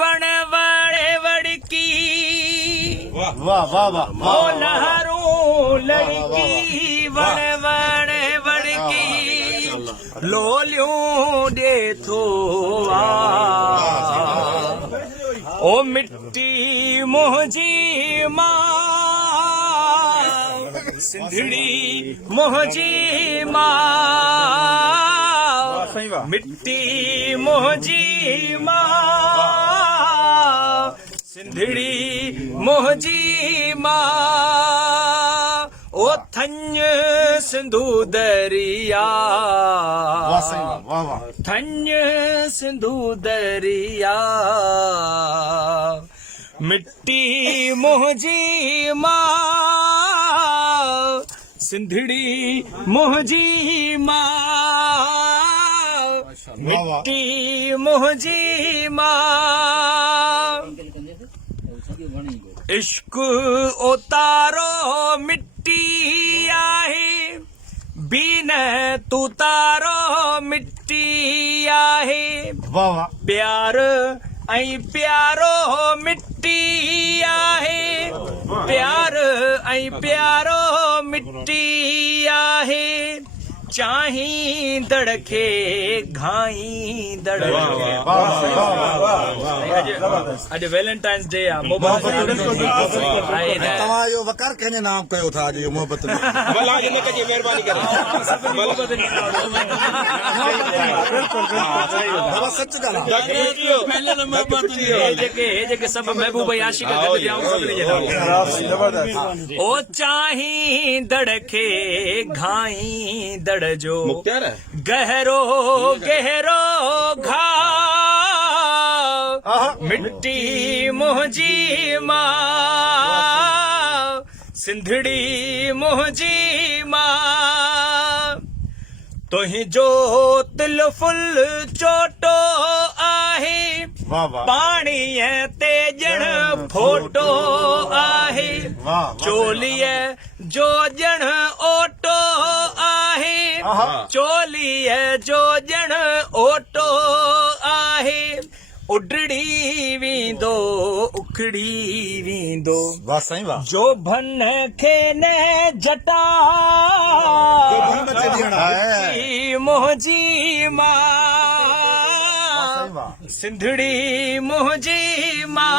वण वड़े वड़की वाह वाह वाह ओ लहरू लड़की वण वड़े वड़की लोलियूं ॾे थो आ ओ मिट्टी मुंहिंजी मां सिंधड़ी मुंहिंजी मां मिट्टी मुंहिंजी मां सिंधड़ी मुंहिंजी मां ओ थञ सिंधू दरिया थञ सिंधू दरिया मिट्टी मुंहिंजी मां सिंधड़ी मुंहिंजी मां मिट्टी मुंहिंजी मां इश्क उतारो मिट्टी आहे बीन तू तारो मिट्टी आहे प्यार ऐं प्यारो मिट्टी आहे प्यार ऐं प्यारो मिट्टी आहे चाहींदड़ खे घाईंदड़ अॼु वैलेंटाइन्स डे आहे तव्हां इहो वकार कंहिंजे नाम कयो था अॼु मोहबत में सच जेके सभु महबूब आशिक ओ चाहींदड़ खे घाईंदड़ जो गहरो गहरो घाव मिट्टी मुंहिंजी मां सिंधड़ी मुंहिंजी मां तुंहिंजो तिल फुल चोटो आहे पाणीअ ते ॼण फोटो आहे चोलीअ जो ॼण ओटो आहे चोलीअ जो ॼण ओटो आहे उडड़ी वेंदो उखड़ी वेंदो जो भन खे न जटा मुंहिंजी मां सिंधड़ी मुंहिंजी मां